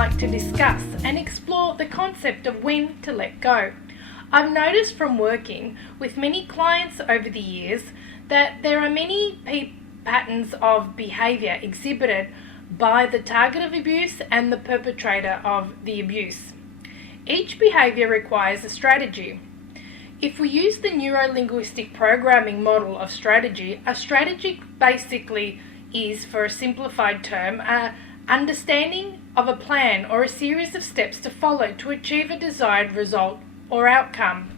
like to discuss and explore the concept of when to let go. I've noticed from working with many clients over the years that there are many patterns of behaviour exhibited by the target of abuse and the perpetrator of the abuse. Each behaviour requires a strategy. If we use the neuro-linguistic programming model of strategy, a strategy basically is, for a simplified term, an understanding of a plan or a series of steps to follow to achieve a desired result or outcome.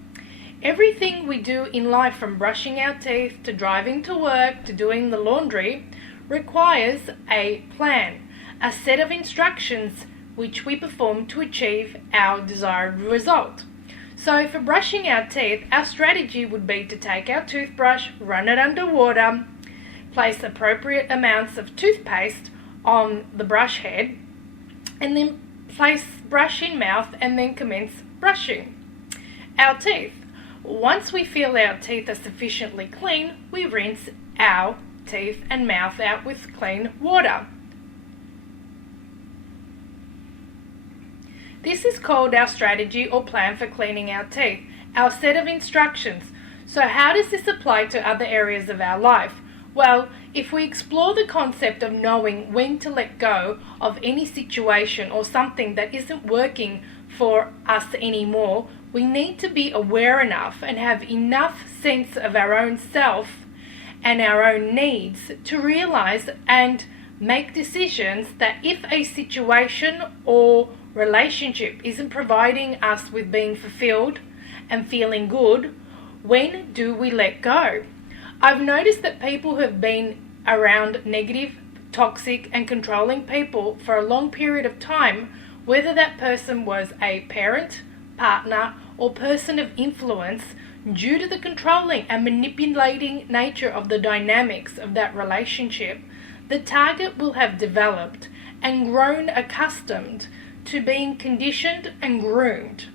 Everything we do in life, from brushing our teeth to driving to work to doing the laundry, requires a plan, a set of instructions which we perform to achieve our desired result. So for brushing our teeth, our strategy would be to take our toothbrush, run it under water, place appropriate amounts of toothpaste on the brush head, and then place brush in mouth and then commence brushing our teeth. Once we feel our teeth are sufficiently clean, we rinse our teeth and mouth out with clean water. This is called our strategy or plan for cleaning our teeth, our set of instructions. So how does this apply to other areas of our life? Well, if we explore the concept of knowing when to let go of any situation or something that isn't working for us anymore, we need to be aware enough and have enough sense of our own self and our own needs to realize and make decisions that if a situation or relationship isn't providing us with being fulfilled and feeling good, when do we let go? I've noticed that people who have been around negative, toxic and controlling people for a long period of time, whether that person was a parent, partner or person of influence, due to the controlling and manipulating nature of the dynamics of that relationship, the target will have developed and grown accustomed to being conditioned and groomed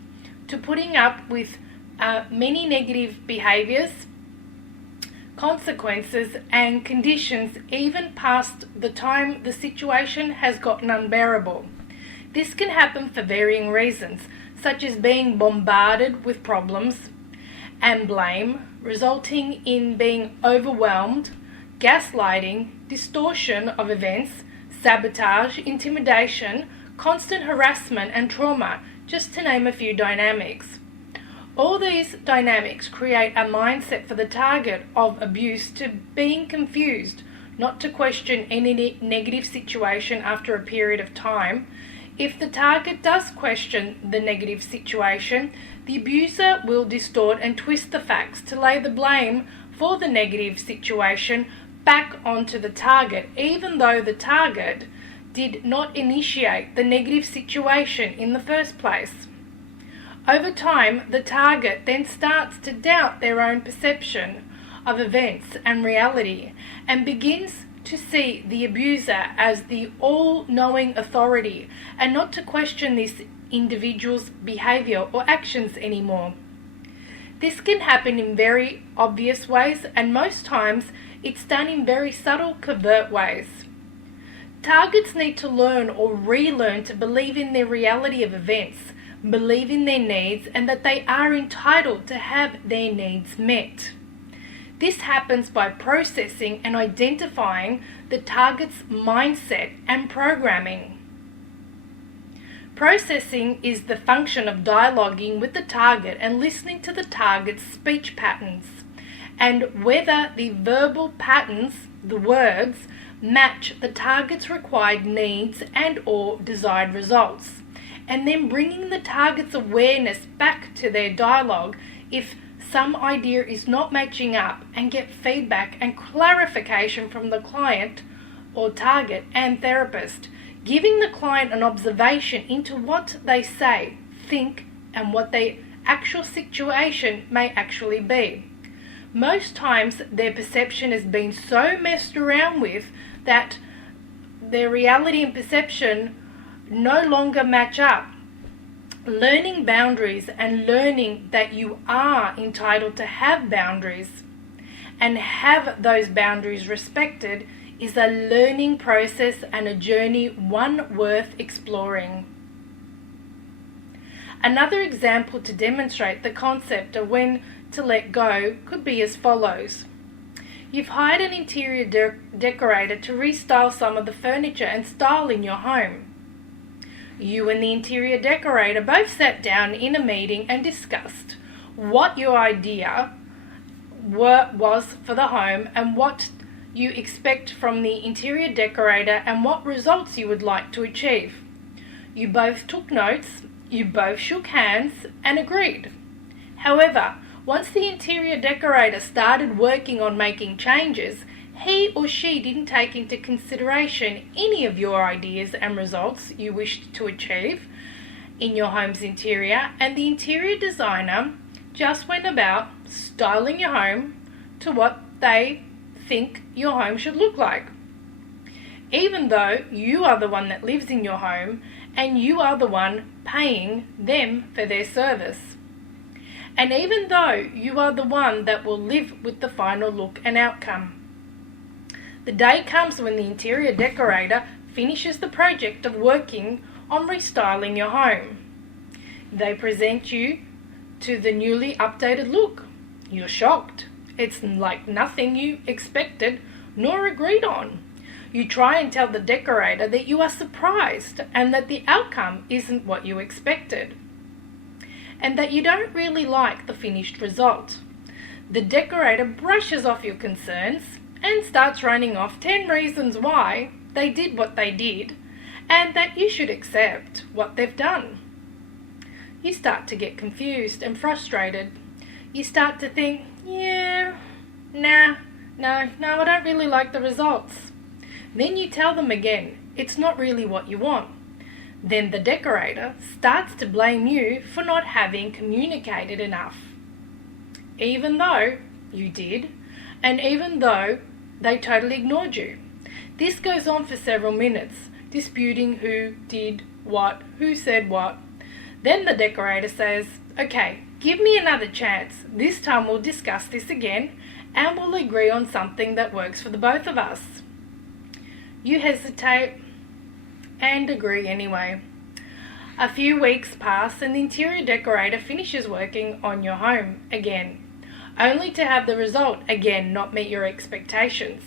to putting up with many negative behaviours, consequences and conditions even past the time the situation has gotten unbearable. This can happen for varying reasons, such as being bombarded with problems and blame, resulting in being overwhelmed, gaslighting, distortion of events, sabotage, intimidation, constant harassment and trauma, just to name a few dynamics. All these dynamics create a mindset for the target of abuse to being confused, not to question any negative situation after a period of time. If the target does question the negative situation, the abuser will distort and twist the facts to lay the blame for the negative situation back onto the target, even though the target did not initiate the negative situation in the first place. Over time, the target then starts to doubt their own perception of events and reality and begins to see the abuser as the all-knowing authority and not to question this individual's behaviour or actions anymore. This can happen in very obvious ways, and most times it's done in very subtle, covert ways. Targets need to learn or relearn to believe in their reality of events, believe in their needs, and that they are entitled to have their needs met. This happens by processing and identifying the target's mindset and programming. Processing is the function of dialoguing with the target and listening to the target's speech patterns, and whether the verbal patterns, the words, match the target's required needs and or desired results, and then bringing the target's awareness back to their dialogue if some idea is not matching up, and get feedback and clarification from the client or target and therapist, giving the client an observation into what they say, think, and what the actual situation may actually be. Most times their perception has been so messed around with that their reality and perception no longer match up. Learning boundaries and learning that you are entitled to have boundaries and have those boundaries respected is a learning process and a journey, one worth exploring. Another example to demonstrate the concept of when to let go could be as follows. You've hired an interior decorator to restyle some of the furniture and style in your home. You and the interior decorator both sat down in a meeting and discussed what your idea was for the home and what you expect from the interior decorator and what results you would like to achieve. You both took notes, you both shook hands and agreed. However, once the interior decorator started working on making changes, he or she didn't take into consideration any of your ideas and results you wished to achieve in your home's interior, and the interior designer just went about styling your home to what they think your home should look like. Even though you are the one that lives in your home and you are the one paying them for their service. And even though you are the one that will live with the final look and outcome. The day comes when the interior decorator finishes the project of working on restyling your home. They present you to the newly updated look. You're shocked. It's like nothing you expected nor agreed on. You try and tell the decorator that you are surprised and that the outcome isn't what you expected, and that you don't really like the finished result. The decorator brushes off your concerns and starts running off 10 reasons why they did what they did and that you should accept what they've done. You start to get confused and frustrated. You start to think, no, I don't really like the results. Then you tell them again, it's not really what you want. Then the decorator starts to blame you for not having communicated enough, even though you did, and even though they totally ignored you. This goes on for several minutes, disputing who did what, who said what. Then the decorator says, okay, give me another chance. This time we'll discuss this again and we'll agree on something that works for the both of us. You hesitate and agree anyway. A few weeks pass and the interior decorator finishes working on your home again, only to have the result again not meet your expectations.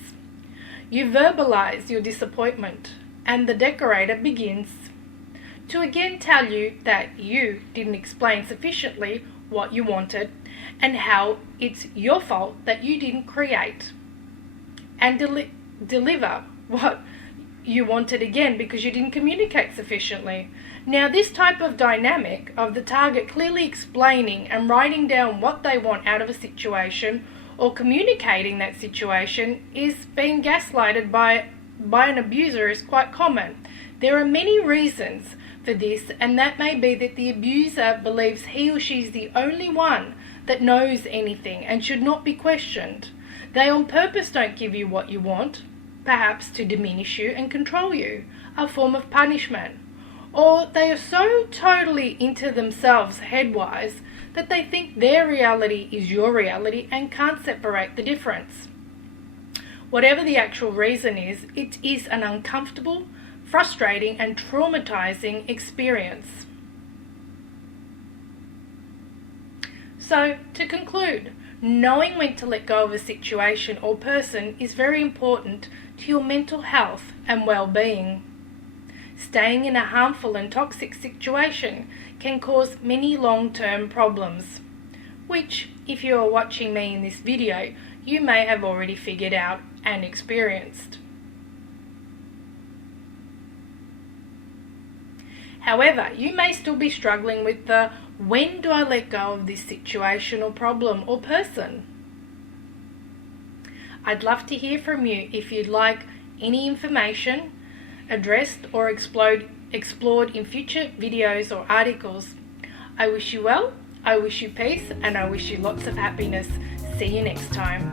You verbalize your disappointment and the decorator begins to again tell you that you didn't explain sufficiently what you wanted and how it's your fault that you didn't create and deliver what you wanted again because you didn't communicate sufficiently. Now, this type of dynamic of the target clearly explaining and writing down what they want out of a situation or communicating that situation is being gaslighted by an abuser is quite common. There are many reasons for this, and that may be that the abuser believes he or she is the only one that knows anything and should not be questioned. They on purpose don't give you what you want, perhaps to diminish you and control you, a form of punishment. Or they are so totally into themselves headwise that they think their reality is your reality and can't separate the difference. Whatever the actual reason is, it is an uncomfortable, frustrating and traumatizing experience. So, to conclude, knowing when to let go of a situation or person is very important to your mental health and well-being. Staying in a harmful and toxic situation can cause many long-term problems, which, if you are watching me in this video, you may have already figured out and experienced. However, you may still be struggling with the when do I let go of this situation or problem or person? I'd love to hear from you if you'd like any information addressed or explored in future videos or articles. I wish you well, I wish you peace, and I wish you lots of happiness. See you next time.